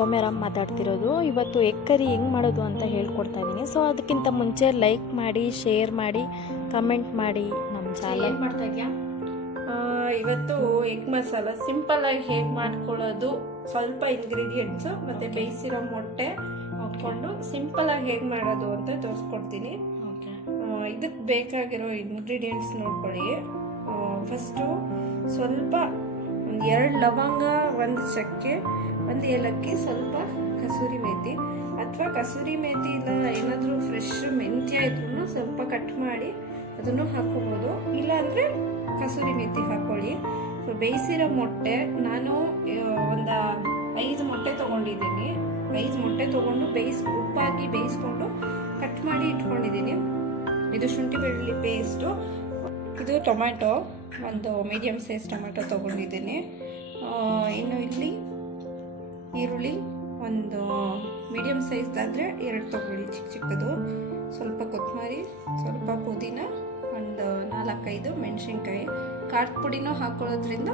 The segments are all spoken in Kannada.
ಸೌಮ್ಯರಾಮ್ ಮಾತಾಡ್ತಿರೋದು. ಇವತ್ತು ಎಗ್ ಕರಿ ಹೆಂಗೆ ಮಾಡೋದು ಅಂತ ಹೇಳ್ಕೊಡ್ತಾ ಇದ್ದೀನಿ ಸೊ ಅದಕ್ಕಿಂತ ಮುಂಚೆ ಲೈಕ್ ಮಾಡಿ ಶೇರ್ ಮಾಡಿ ಕಮೆಂಟ್ ಮಾಡಿ ನಮ್ಮ ಚಾನಲ್ ಮಾಡ್ತಾ ಇದ್ಯಾ? ಆ, ಇವತ್ತು ಎಗ್ ಮಸಾಲ ಸಿಂಪಲ್ ಆಗಿ ಹೇಗೆ ಮಾಡ್ಕೊಳ್ಳೋದು ಸ್ವಲ್ಪ ಇಂಗ್ರೀಡಿಯೆಂಟ್ಸ್ ಮತ್ತೆ ಬೇಯಿಸಿರೋ ಮೊಟ್ಟೆ ಹಾಕೊಂಡು ಸಿಂಪಲ್ ಆಗಿ ಹೇಗೆ ಮಾಡೋದು ಅಂತ ತೋರಿಸ್ಕೊಡ್ತೀನಿ. ಓಕೆ ಇದಕ್ಕೆ ಬೇಕಾಗಿರೋ ಇಂಗ್ರೀಡಿಯೆಂಟ್ಸ್ ನೋಡ್ಕೊಳ್ಳಿ. ಫಸ್ಟು ಸ್ವಲ್ಪ ಒಂದು ಎರಡು ಲವಂಗ, ಒಂದು ಚಕ್ಕೆ, ಒಂದು ಏಲಕ್ಕಿ, ಸ್ವಲ್ಪ ಕಸೂರಿ ಮೇತಿ. ಅಥವಾ ಕಸೂರಿ ಮೇಥಿ ಇಲ್ಲ ಏನಾದರೂ ಫ್ರೆಶ್ ಮೆಂತ್ಯ ಇದ್ರೂ ಸ್ವಲ್ಪ ಕಟ್ ಮಾಡಿ ಅದನ್ನು ಹಾಕೋಬೋದು ಇಲ್ಲಾಂದರೆ ಕಸೂರಿ ಮೇಥಿ ಹಾಕ್ಕೊಳ್ಳಿ. ಸೊ ಬೇಯಿಸಿರೋ ಮೊಟ್ಟೆ, ನಾನು ಒಂದು ಐದು ಮೊಟ್ಟೆ ತೊಗೊಂಡಿದ್ದೀನಿ. ಐದು ಮೊಟ್ಟೆ ತೊಗೊಂಡು ಬೇಯಿಸ್ ಉಪ್ಪಾಕಿ ಬೇಯಿಸ್ಕೊಂಡು ಕಟ್ ಮಾಡಿ ಇಟ್ಕೊಂಡಿದ್ದೀನಿ. ಇದು ಶುಂಠಿ ಬೆಳ್ಳುಳ್ಳಿ ಪೇಸ್ಟು ಇದು ಟೊಮ್ಯಾಟೊ. ಒಂದು ಮೀಡಿಯಮ್ ಸೈಜ್ ಟೊಮೆಟೊ ತೊಗೊಂಡಿದ್ದೀನಿ. ಇನ್ನು ಇಲ್ಲಿ ಈರುಳ್ಳಿ ಒಂದು ಮೀಡಿಯಮ್ ಸೈಜ್ದಾದರೆ ಎರಡು ತೊಗೊಳ್ಳಿ ಚಿಕ್ಕ ಚಿಕ್ಕದು. ಸ್ವಲ್ಪ ಕೊತ್ತಂಬರಿ ಸ್ವಲ್ಪ ಪುದೀನ, ಒಂದು ನಾಲ್ಕೈದು ಮೆಣಸಿನ್ಕಾಯಿ. ಖಾರದ ಪುಡಿನೂ ಹಾಕೊಳ್ಳೋದ್ರಿಂದ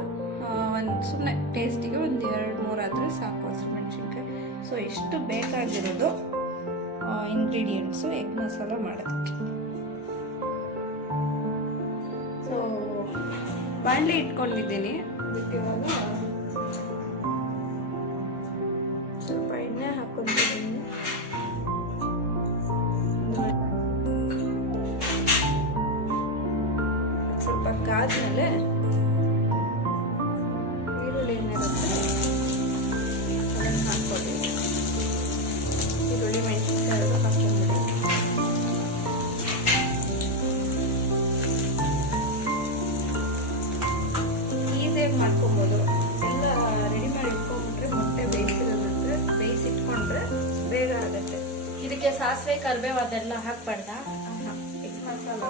ಒಂದು ಸುಮ್ಮನೆ ಟೇಸ್ಟಿಗೆ ಒಂದು ಎರಡು ಮೂರು ಆದರೆ ಸಾಕು ಹಸಿರು ಮೆಣಸಿನ್ಕಾಯಿ. ಸೊ ಇಷ್ಟು ಬೇಕಾಗಿರೋದು ಇಂಗ್ರೀಡಿಯೆಂಟ್ಸು ಎಗ್ ಮಸಾಲ ಮಾಡೋದಕ್ಕೆ. ಸೊ ಬಾಣಲೆ ಇಟ್ಕೊಂಡಿದ್ದೀನಿ. ಸ್ವಲ್ಪ ಎಣ್ಣೆ ಹಾಕೊಂಡಿದ್ದೀನಿ. ಸ್ವಲ್ಪ ಕಾದ್ಮೇಲೆ ಸಾಸಿವೆ ಕರಿಬೇವು ಅದೆಲ್ಲ ಹಾಕ್ಬಾರ್ದ? ಎಗ್ ಮಸಾಲ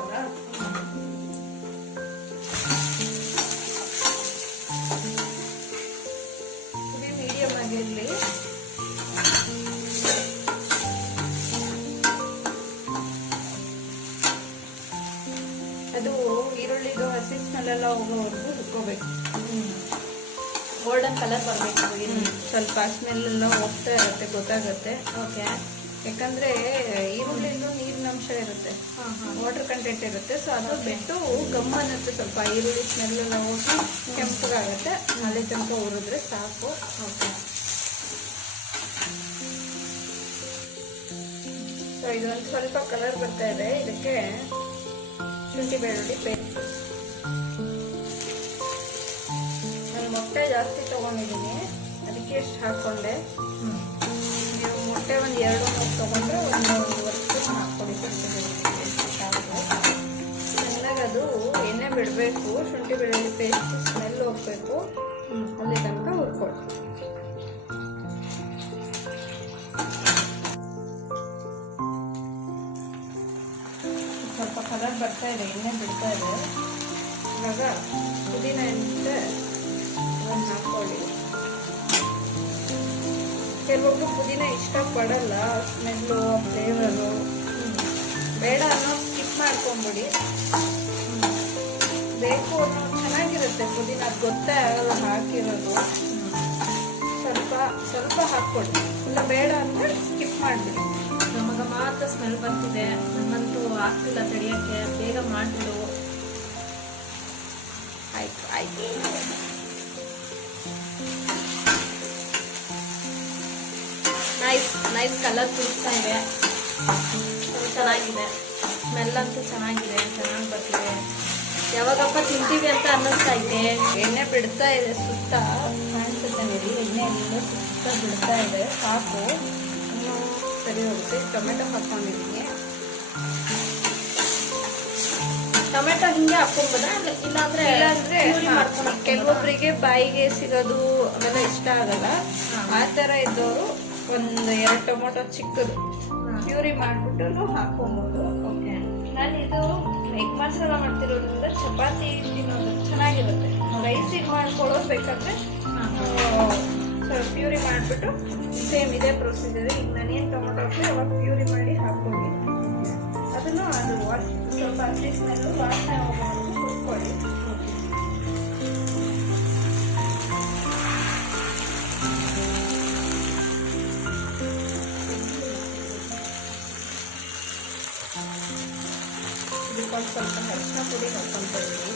ಪುಡಿ ಮೀಡಿಯಮ್ ಆಗಿರಲಿ ಅದು ಈರುಳ್ಳಿದು ಹಸಿ ಸ್ಮೆಲ್ ಎಲ್ಲ ಹೋಗೋವರೆಗೂ ಹುರ್ಕೋಬೇಕು ಗೋಲ್ಡನ್ ಕಲರ್ ಬರಬೇಕು ಸ್ವಲ್ಪ ಸ್ಮೆಲ್ ಎಲ್ಲ ಹೋಗ್ತಾ ಇರುತ್ತೆ ಗೊತ್ತಾಗುತ್ತೆ. ಓಕೆ ಯಾಕಂದ್ರೆ ಈರುಳ್ಳಿಲೂ ನೀರಿನ ಅಂಶ ಇರುತ್ತೆ. ಹಾಂ ಹಾಂ. ವಾಟರ್ ಕಂಟೆಂಟ್ ಇರುತ್ತೆ. ಸೊ ಅದು ಬಿಟ್ಟು ಗಮ್ ಅನ್ನತ್ತೆ ಸ್ವಲ್ಪ. ಈರುಳ್ಳಿ ಸ್ಮೆಲ್ ಎಲ್ಲ ಹೋಗಿ ಕೆಂಪಗಾಗುತ್ತೆ. ಅಲ್ಲಿ ತನಕ ಉರಿದ್ರೆ ಸಾಕು. ಓಕೆ. ಸೊ ಇದೊಂದು ಸ್ವಲ್ಪ ಕಲರ್ ಬರ್ತಾ ಇದೆ. ಇದಕ್ಕೆ ಶುಂಠಿ ಬೆಳ್ಳುಳ್ಳಿ ಪೇಸ್ಟ್ ನಾನು ಮೊಟ್ಟೆ ಜಾಸ್ತಿ ತಗೊಂಡಿದ್ದೀನಿ. ಅದಕ್ಕೆ ಎಷ್ಟು ಹಾಕ್ಕೊಂಡೆ. ಮೊಟ್ಟೆ ಒಂದು ಎರಡು ಮೂರು ತೊಗೊಂಡ್ರೆ ಒಂದು ವರ್ಷ ಹಾಕ್ಕೊಡಿ ಚೆನ್ನಾಗಿ ಅದು ಎಣ್ಣೆ ಬಿಡಬೇಕು, ಶುಂಠಿ ಬೆಳ್ಳುಳ್ಳಿ ಪೇಸ್ಟ್ ಸ್ಮೆಲ್ ಹೋಗ್ಬೇಕು, ಅಲ್ಲಿ ತನಕ ಹುರ್ಕೊಳ್ಳಿ ಸ್ವಲ್ಪ ಕಲರ್ ಬರ್ತಾ ಇದೆ, ಎಣ್ಣೆ ಬಿಡ್ತಾ ಇದೆ. ಇವಾಗ ಪುದೀನ ಎಣ್ಣೆ ಒಂದು ಹಾಕ್ಕೊಳ್ಳಿ ಕೆಲವೊಬ್ರು ಪುದೀನ ಇಷ್ಟಪಡಲ್ಲ ಸ್ಮೆಲ್ಲು ಫ್ಲೇವರು ಬೇಡ ಅನ್ನೋ ಸ್ಕಿಪ್ ಮಾಡ್ಕೊಂಬಿಡಿ. ಬೇಕು ಅನ್ನೋ ಚೆನ್ನಾಗಿರುತ್ತೆ ಪುದೀನ ಅದು ಗೊತ್ತೇ ಆಗಲ್ಲ ಹಾಕಿರೋದು. ಸ್ವಲ್ಪ ಸ್ವಲ್ಪ ಹಾಕ್ಕೊಡಿ. ಇಲ್ಲ ಬೇಡ ಅಂದರೆ ಸ್ಕಿಪ್ ಮಾಡಿಬಿಡಿ. ನಮಗೆ ಮಾತ್ರ ಸ್ಮೆಲ್ ಬರ್ತಿದೆ. ನಮ್ಮಂತೂ ಆಗ್ತಿಲ್ಲ ತಡಿಯಕ್ಕೆ. ಬೇಗ ಮಾಡಿಬಿಡು. ಆಯ್ತು ಆಯ್ತು. ನೈಸ್ ಕಲರ್ ಕುಡಿಸ್ತಾ ಇದೆ. ಚೆನ್ನಾಗಿದೆ. ಸ್ಮೆಲ್ ಅಂತೂ ಚೆನ್ನಾಗಿದೆ ಚೆನ್ನಾಗಿ ಬರ್ತಿದೆ ಯಾವಾಗಪ್ಪ ತಿಂತೀವಿ ಅಂತ ಅನ್ನಿಸ್ತಾ ಇದೆ. ಎಣ್ಣೆ ಬಿಡ್ತಾ ಇದೆ ಸುತ್ತ. ಕಾಣಿಸುತ್ತೆ ನೋಡಿ ಎಣ್ಣೆ ಎಲ್ಲ ಸುತ್ತ ಬಿಡ್ತಾ ಇದೆ. ಸಾಕು. ಇನ್ನು ಸರಿ ಹೋಗುತ್ತೆ. ಟೊಮೆಟೊ ಹಾಕೊಂಡಿದ್ದೀನಿ. ಟೊಮೆಟೊ ಹಿಂಗೆ ಹಾಕೊಂಬೋದಾ ಇಲ್ಲಾಂದ್ರೆ ಇಲ್ಲಾಂದ್ರೆ ಕೆಲವೊಬ್ಬರಿಗೆ ಬಾಯಿಗೆ ಸಿಗೋದು ಅವೆಲ್ಲ ಇಷ್ಟ ಆಗಲ್ಲ. ಆ ಥರ ಇದ್ದವರು ಒಂದು ಎರಡು ಟೊಮೊಟೊ ಚಿಕ್ಕದು. ಪ್ಯೂರಿ ಮಾಡಿಬಿಟ್ಟು ಹಾಕೊಬೋದು ಓಕೆ ನಾನು ಇದು ಎಗ್ ಮಸಾಲ ಮಾಡ್ತಿರೋದ್ರಿಂದ ಚಪಾತಿ ತಿನ್ನೋದು ಚೆನ್ನಾಗಿರುತ್ತೆ. ರೈಸಿಗೆ ಮಾಡ್ಕೊಳ್ಳೋದು ಬೇಕಾದ್ರೆ ಸ್ವಲ್ಪ ಪ್ಯೂರಿ ಮಾಡಿಬಿಟ್ಟು ಸೇಮ್ ಇದೇ ಪ್ರೊಸೀಜರ್ ಈಗ ನಾನೇನು ಟೊಮೊಟೊ ಹಾಕಿ ಅವಾಗ ಪ್ಯೂರಿ ಮಾಡಿ ಹಾಕ್ಕೊಳ್ಳಿ ಅದನ್ನು ಅದು ವಾಸ್ ಸ್ವಲ್ಪ ಅಟ್ಲೀಸ್ಟ್ ಸ್ಮೆಲ್ಲು ವಾಸನೆ ಹೋಗೋದು ಹುರ್ಕೊಳ್ಳಿ. ಒಂದು ಸ್ವಲ್ಪ ಅರಿಶಿನ ಪುಡಿ ಹಾಕ್ಕೊತಾ ಇದ್ದೀನಿ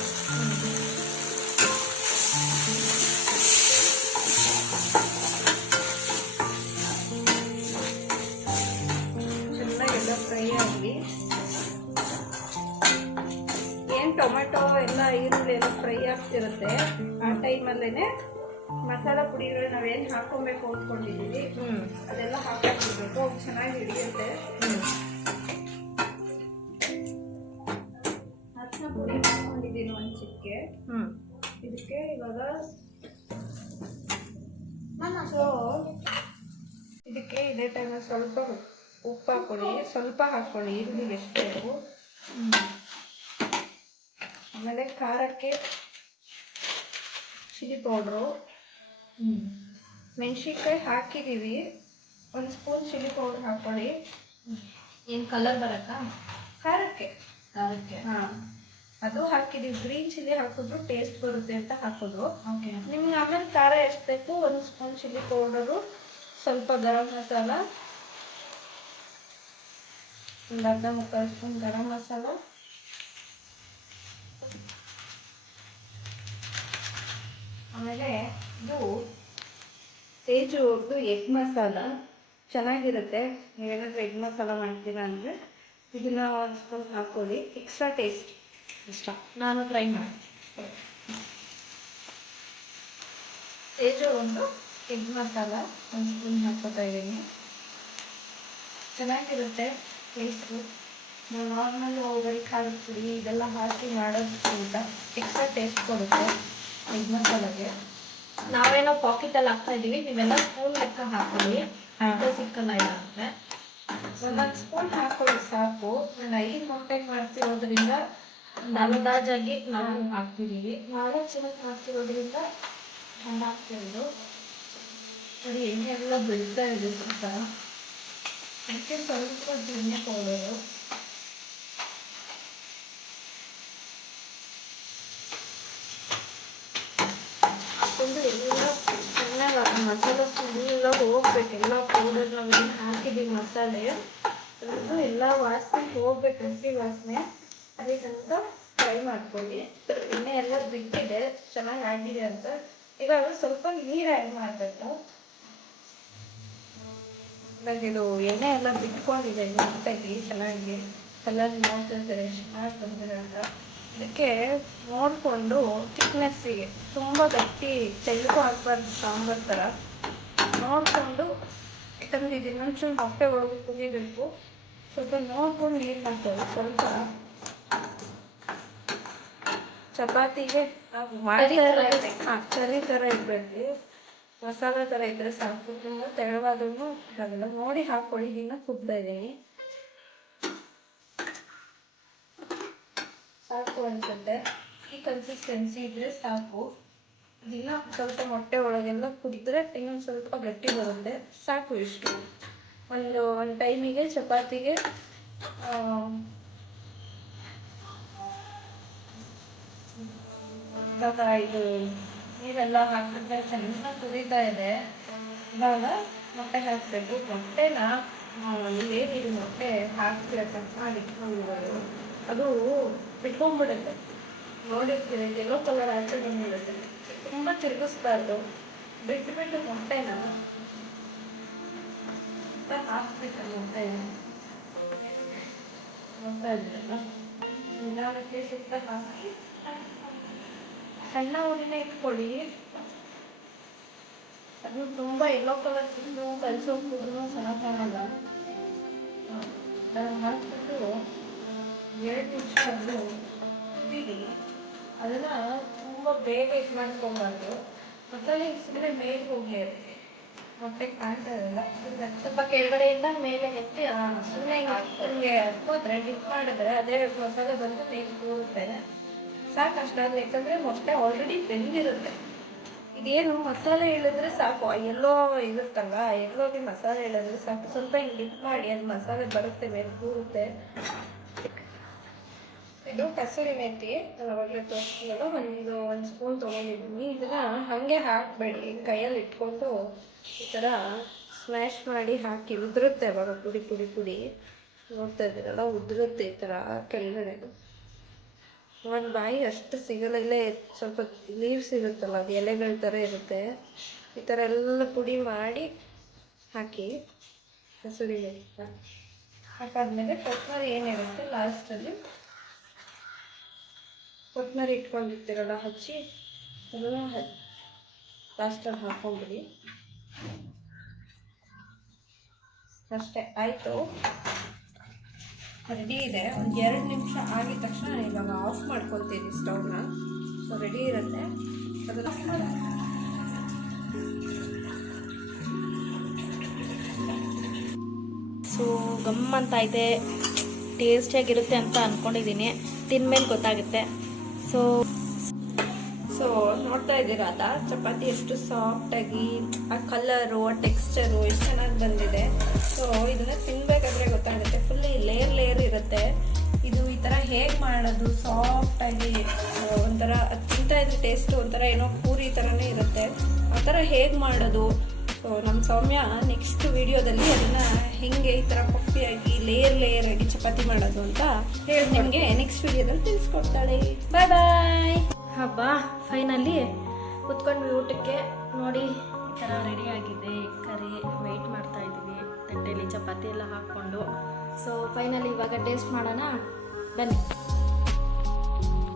ಚೆನ್ನಾಗೆಲ್ಲ ಫ್ರೈ ಆಗಲಿ ಏನು ಟೊಮೆಟೊ ಎಲ್ಲ ಈರುಳ್ಳಿ ಎಲ್ಲ ಫ್ರೈ ಆಗ್ತಿರುತ್ತೆ. ಆ ಟೈಮಲ್ಲೇ ಮಸಾಲ ಪುಡಿಗಳು ನಾವೇನು ಹಾಕೊಬೇಕು ಅಂದ್ಕೊಂಡಿದ್ದೀವಿ ಹ್ಮ್. ಅದೆಲ್ಲ ಹಾಕಿ ಚೆನ್ನಾಗಿ ಹಿಡಿಯುತ್ತೆ. ಇದಕ್ಕೆ ಇವಾಗ ಸೊ. ಇದಕ್ಕೆ ಇದೇ ಟೈಮ್ ಸ್ವಲ್ಪ ಉಪ್ಪು ಹಾಕೊಳ್ಳಿ. ಸ್ವಲ್ಪ ಹಾಕೊಳ್ಳಿ. ಈರುಳ್ಳಿಗೆ ಎಷ್ಟು ಬೇಕು. ಆಮೇಲೆ ಖಾರಕ್ಕೆ ಚಿಲ್ಲಿ ಪೌಡ್ರು ಹ್ಮ್ ಮೆಣಸಿನ್ಕಾಯಿ ಹಾಕಿದ್ದೀವಿ ಒಂದು ಸ್ಪೂನ್ ಚಿಲ್ಲಿ ಪೌಡ್ರ್ ಹಾಕೊಳ್ಳಿ. ಏನು ಕಲರ್ ಬರಕ್ಕ ಖಾರಕ್ಕೆ. ಖಾರಕ್ಕೆ. ಹಾಂ. ಅದು ಹಾಕಿದೀವಿ. ಗ್ರೀನ್ ಚಿಲ್ಲಿ ಹಾಕಿದ್ರು ಟೇಸ್ಟ್ ಬರುತ್ತೆ ಅಂತ ಹಾಕೋದು ಓಕೆ ನಿಮ್ಗೆ ಆಮೇಲೆ ಖಾರ ಎಷ್ಟು ಬೇಕು ಒಂದು ಸ್ಪೂನ್ ಚಿಲ್ಲಿ ಪೌಡರು ಸ್ವಲ್ಪ ಗರಂ ಮಸಾಲ ಒಂದು ಅರ್ಧ ಮುಕ್ಕಾಲು ಸ್ಪೂನ್ ಗರಂ ಮಸಾಲ ಆಮೇಲೆ ಇದು ತೇಜು ಅವ್ರದ್ದು ಎಗ್ ಮಸಾಲ. ಚೆನ್ನಾಗಿರುತ್ತೆ. ನೀವೇನಾದರೂ ಎಗ್ ಮಸಾಲ ಮಾಡ್ತೀರಾ ಅಂದರೆ ಇದನ್ನ ಒಂದು ಸ್ಪೂನ್ ಹಾಕೊಳ್ಳಿ ಎಕ್ಸ್ಟ್ರಾ ಟೇಸ್ಟ್ ಇಷ್ಟ. ನಾನು ಟ್ರೈ ಮಾಡ್ತೀನಿ. ಒಂದು ಎಗ್ ಮಸಾಲ ಒಂದು ಸ್ಪೂನ್ ಹಾಕ್ಕೋತಾ ಇದ್ದೀನಿ. ಚೆನ್ನಾಗಿರುತ್ತೆ ಟೇಸ್ಟು ನಾವು ನಾರ್ಮಲ್ ಬರೀ ಖಾರದ ಪುಡಿ ಇದೆಲ್ಲ ಹಾಕಿ ಮಾಡೋದಕ್ಕಿಂತ ಎಕ್ಸ್ಟ್ರಾ ಟೇಸ್ಟ್ ಕೊಡುತ್ತೆ ಎಗ್ ಮಸಾಲಾಗೆ ನಾವೇನೋ ಪಾಕೆಟಲ್ಲಿ ಹಾಕ್ತಾ ಇದ್ದೀವಿ. ನೀವೆಲ್ಲ ಸ್ಪೂನ್ ಲೆಕ್ಕ ಹಾಕೊಳ್ಳಿ ಅಂತ ಸಿಕ್ಕಲ್ಲ ಇಲ್ಲ ಅಂದರೆ ಒಂದೊಂದು ಸ್ಪೂನ್ ಹಾಕೊಳ್ಳಿ ಸಾಕು. ನಾನು ಐದು ಮೊಟ್ಟೆ ಮಾಡ್ತಿರೋದ್ರಿಂದ ಅಂದಾಜಾಗಿ ನಾವು ಹಾಕ್ತಿದೀವಿ ನಾಲ್ಕು ಚೆನ್ನಾಗಿ ಹಾಕ್ತಿರೋದ್ರಿಂದ ನಾನು ಹಾಕ್ತಿರೋದು. ನೋಡಿ ಎಣ್ಣೆ ಎಲ್ಲ ಬೆಳೀತಾ ಇದೆ ಸ್ವಲ್ಪ. ಅದಕ್ಕೆ ಸ್ವಲ್ಪ ಎಣ್ಣೆ ಹಾಕೊಂಡು ಎಲ್ಲ ಚೆನ್ನಾಗಿ ಅದು ಮಸಾಲೆ ಫುಲ್ಲ ಹೋಗ್ಬೇಕು. ಎಲ್ಲ ಪೌಡರ್ ನಾವೇನು ಹಾಕಿದ್ದೀವಿ ಮಸಾಲೆ. ಅದು ಎಲ್ಲ ವಾಸನೆ ಹೋಗ್ಬೇಕು ಹಸಿ ವಾಸನೆ. ಅದೇ ತನಕ ಫ್ರೈ ಮಾಡ್ಕೊಳ್ಳಿ ಎಣ್ಣೆ ಎಲ್ಲ ಬಿಟ್ಟಿದೆ ಚೆನ್ನಾಗಿ ಆಗಿದೆ ಅಂತ. ಇವಾಗ ಸ್ವಲ್ಪ ನೀರು ಆ್ಯಡ್ ಮಾಡಬೇಕು. ಇದು ಎಣ್ಣೆ ಎಲ್ಲ ಬಿಟ್ಕೊಂಡಿದೆ, ನೀಟಾಗಿ, ಚೆನ್ನಾಗಿ. ಕಲರ್ ಮಾಡ್ತಿದ್ದಾರೆ ಚೆನ್ನಾಗಿ ಬಂದಿದೆ ಅಂತ. ಅದಕ್ಕೆ ನೋಡಿಕೊಂಡು ಥಿಕ್ನೆಸ್ಸಿಗೆ ತುಂಬ ಗಟ್ಟಿ ತೆಳ್ಳಗೂ ಹಾಕ್ಬಾರ್ದು ಸಾಂಬಾರು ಥರ. ನೋಡಿಕೊಂಡು, ಯಾಕಂದರೆ ಇದು ಇನ್ನೊಂಚೂರು ಮೊಟ್ಟೆ ಒಳಗೆ ಕುದಿಬೇಕು. ಸ್ವಲ್ಪ ನೋಡ್ಕೊಂಡು ನೀರು ಹಾಕ್ತೇವೆ ಸ್ವಲ್ಪ. ಚಪಾತಿಗೆ ಹಾಂ ಕರಿ ಥರ ಇರಬೇಕು ಮಸಾಲೆ ಥರ ಇದ್ದರೆ ಸಾಕು. ತುಂಬ ತೆಳುವಾದ್ರೂ ಬರಲ್ಲ ನೋಡಿ ಹಾಕ್ಕೊಳ್ಳಿ ಇನ್ನು ಕುಗ್ತಾ ಇದ್ದೀನಿ. ಸಾಕು ಅನ್ಸುತ್ತೆ. ಈ ಕನ್ಸಿಸ್ಟೆನ್ಸಿ ಇದ್ರೆ ಸಾಕು. ದಿನ ಸ್ವಲ್ಪ ಮೊಟ್ಟೆ ಒಳಗೆಲ್ಲ ಕುದಿದ್ರೆ ಇನ್ನೊಂದು ಸ್ವಲ್ಪ ಗಟ್ಟಿ ಬರುತ್ತೆ. ಸಾಕು ಇಷ್ಟು. ಒಂದು ಒಂದು ಟೈಮಿಗೆ ಚಪಾತಿಗೆ ಇವಾಗ ಇದು ನೀರೆಲ್ಲ ಹಾಕಿದ್ರೆ ಚೆನ್ನಾಗಿ ಕುದೀತಾ ಇದೆ. ಇವಾಗ ಮೊಟ್ಟೆ ಹಾಕಬೇಕು. ಮೊಟ್ಟೆನ ನೀವೇನಿದು ಮೊಟ್ಟೆ ಹಾಕ್ಬೇಕಂತ ಇಟ್ಕೊಂಡಿರೋದು ಅದು ಬಿಟ್ಕೊಂಡ್ಬಿಡುತ್ತೆ. ನೋಡಿರ್ತೀರಿ ಎಲ್ಲೋ ಕಲರ್ ಆಚೆ ಬಂದ್ಬಿಡುತ್ತೆ. ತುಂಬ ತಿರುಗಿಸ್ಬಾರ್ದು. ಬಿಟ್ಟು ಬಿಟ್ಟು ಮೊಟ್ಟೆನ ಹಾಕ್ಬೇಕು ಮೊಟ್ಟೆ. ಮೊಟ್ಟೆ ನಿಧಾನಕ್ಕೆ ಸುತ್ತ ಹಾಕಿ. ಸಣ್ಣ ಉರಿನೇ ಇಟ್ಕೊಳ್ಳಿ. ಅದು ತುಂಬ ಎಲ್ಲೋ ಕಲರ್ ತಿಂದು ಕಲಿಸೋಕ್ಕೂ ಚೆನ್ನಾಗಲ್ಲ ಅದನ್ನ ಹಾಕ್ಬಿಟ್ಟು ಎರಡು ನಿಮಿಷ ಅದು ಕುದೀಲಿ ಅದನ್ನ ತುಂಬ ಬೇಗ ಇದು ಮಾಡ್ಕೊಬಾರ್ದು. ಮಸಾಲೆ ಇಸಿದ್ರೆ ಮೇಲೆ ಹೋಗಿ ಮೊಟ್ಟೆ ಕಾಣ್ತಾ ಇರಲ್ಲ. ಸ್ವಲ್ಪ ಕೆಳಗಡೆಯಿಂದ ಮೇಲೆ ಎತ್ತಿ ಸುಮ್ಮನೆ ಹಿಂಗೆ ಹಾಕೋದ್ರೆ ಡಿಪ್ ಮಾಡಿದ್ರೆ ಅದೇ ಮಸಾಲೆ ಬಂದು ನೀರು ಕೂರುತ್ತೆ ಸಾಕಷ್ಟಾದ್ರೆ ಯಾಕಂದರೆ ಮೊಟ್ಟೆ ಆಲ್ರೆಡಿ ಬೆಂದಿರುತ್ತೆ ಇದೇನು ಮಸಾಲೆ ಹೇಳಿದ್ರೆ ಸಾಕು. ಎಲ್ಲೋ ಇರುತ್ತಲ್ಲ ಎಲ್ಲೋಗಿ ಮಸಾಲೆ ಹೇಳಿದ್ರೆ ಸಾಕು. ಸ್ವಲ್ಪ ಹಿಂಗೆ ಡಿಪ್ ಮಾಡಿ ಅದು ಮಸಾಲೆ ಬರುತ್ತೆ ಮೇಲೆ ಕೂರುತ್ತೆ ಇದು ಕಸೂರಿ ಮೆಥಿ ಅವಾಗಲೇ ತೋರಿಸ್ಕೊಂಡು ಒಂದು ಒಂದು ಸ್ಪೂನ್ ತೊಗೊಂಡಿದ್ದೀನಿ. ಇದನ್ನ ಹಾಗೆ ಹಾಕಬೇಡಿ. ಕೈಯಲ್ಲಿ ಇಟ್ಕೊಂಡು ಈ ಥರ ಸ್ಮ್ಯಾಶ್ ಮಾಡಿ ಹಾಕಿ ಉದುರುತ್ತೆ ಅವಾಗ ಪುಡಿ ಪುಡಿ ಪುಡಿ. ನೋಡ್ತಾ ಇದ್ದೀರಲ್ಲ, ಉದುರುತ್ತೆ ಈ ಥರ ಕೆಳಗಡೆ ಒಂದು ಬಾಯಿ ಅಷ್ಟು ಸಿಗಲ್ಲ ಇಲ್ಲೇ ಸ್ವಲ್ಪ ಲೀವ್ಸ್ ಇರುತ್ತಲ್ಲ, ಅದು ಎಲೆಗಳ ಥರ ಇರುತ್ತೆ. ಈ ಥರ ಎಲ್ಲ ಪುಡಿ ಮಾಡಿ ಹಾಕಿ ಮೆಥಿ ಹಾಕಾದ್ಮೇಲೆ ಕೊತ್ತಂಬರಿ ಏನಿರುತ್ತೆ ಲಾಸ್ಟಲ್ಲಿ? ಕೊತ್ತಂಬರಿ ಇಟ್ಕೊಂಡಿರ್ತೀರಲ್ಲ, ಹಚ್ಚಿ ಅದನ್ನು ಲಾಸ್ಟಲ್ಲಿ ಹಾಕ್ಕೊಂಬಿಡಿ ಅಷ್ಟೇ, ಆಯಿತು. ರೆಡಿ ಇದೆ. ಒಂದು ಎರಡು ನಿಮಿಷ ಆಗಿದ ತಕ್ಷಣ ನಾನು ಇವಾಗ ಆಫ್ ಮಾಡ್ಕೊತೀನಿ ಸ್ಟವ್ನ ಸೊ ರೆಡಿ ಇರುತ್ತೆ. ಅದನ್ನು ಸೊ ಗಮ್ ಅಂತ ಐತೆ ಟೇಸ್ಟಿಯಾಗಿರುತ್ತೆ ಅಂತ ಅಂದ್ಕೊಂಡಿದ್ದೀನಿ ತಿನ್ಮೇಲೆ ಗೊತ್ತಾಗುತ್ತೆ. ಸೊ ಸೊ ನೋಡ್ತಾ ಇದ್ದೀರಾ ಅದ ಚಪಾತಿ ಎಷ್ಟು ಸಾಫ್ಟಾಗಿ ಆ ಕಲರು ಆ ಟೆಕ್ಸ್ಚರು ಎಷ್ಟು ಚೆನ್ನಾಗಿ ಬಂದಿದೆ. ಸೊ ಇದನ್ನ ತಿನ್ಬೇಕಾದ್ರೆ ಗೊತ್ತಾಗುತ್ತೆ. ಲೇಯರ್ ಲೇಯರ್ ಇರುತ್ತೆ. ಇದು ಈ ಥರ ಹೇಗೆ ಮಾಡೋದು? ಸಾಫ್ಟಾಗಿ ಒಂಥರ ಅದು ತಿಂತಾ ಇದ್ರೆ ಟೇಸ್ಟ್ ಒಂಥರ ಏನೋ ಪೂರಿ ಥರನೇ ಇರುತ್ತೆ. ಆ ಥರ ಹೇಗೆ ಮಾಡೋದು? ಸೊ ನಮ್ಮ ಸೌಮ್ಯ ನೆಕ್ಸ್ಟ್ ವಿಡಿಯೋದಲ್ಲಿ ಅದನ್ನು ಹೆಂಗೆ ಈ ಥರ ಪಫಿಯಾಗಿ ಲೇಯರ್ ಲೇಯರ್ ಆಗಿ ಚಪಾತಿ ಮಾಡೋದು ಅಂತ ಹೇಳಿ ನಿಮಗೆ ನೆಕ್ಸ್ಟ್ ವಿಡಿಯೋದಲ್ಲಿ ತಿಳಿಸ್ಕೊಡ್ತಾಳೆ. ಬಾಯ್ ಬಾಯ್ ಹಬ್ಬ ಫೈನಲಿ ಕುತ್ಕೊಂಡ್ವಿ ಊಟಕ್ಕೆ. ನೋಡಿ ಈ ಥರ ರೆಡಿ ಆಗಿದೆ. ಕರಿ ವೆಯ್ಟ್ ಮಾಡ್ತಾ ಇದ್ದೀವಿ ತಟ್ಟೆಯಲ್ಲಿ ಚಪಾತಿ ಎಲ್ಲ ಹಾಕ್ಕೊಂಡು. ಸೊ ಫೈನಲಿ ಇವಾಗ ಟೇಸ್ಟ್ ಮಾಡೋಣ. ಬನ್ನಿ.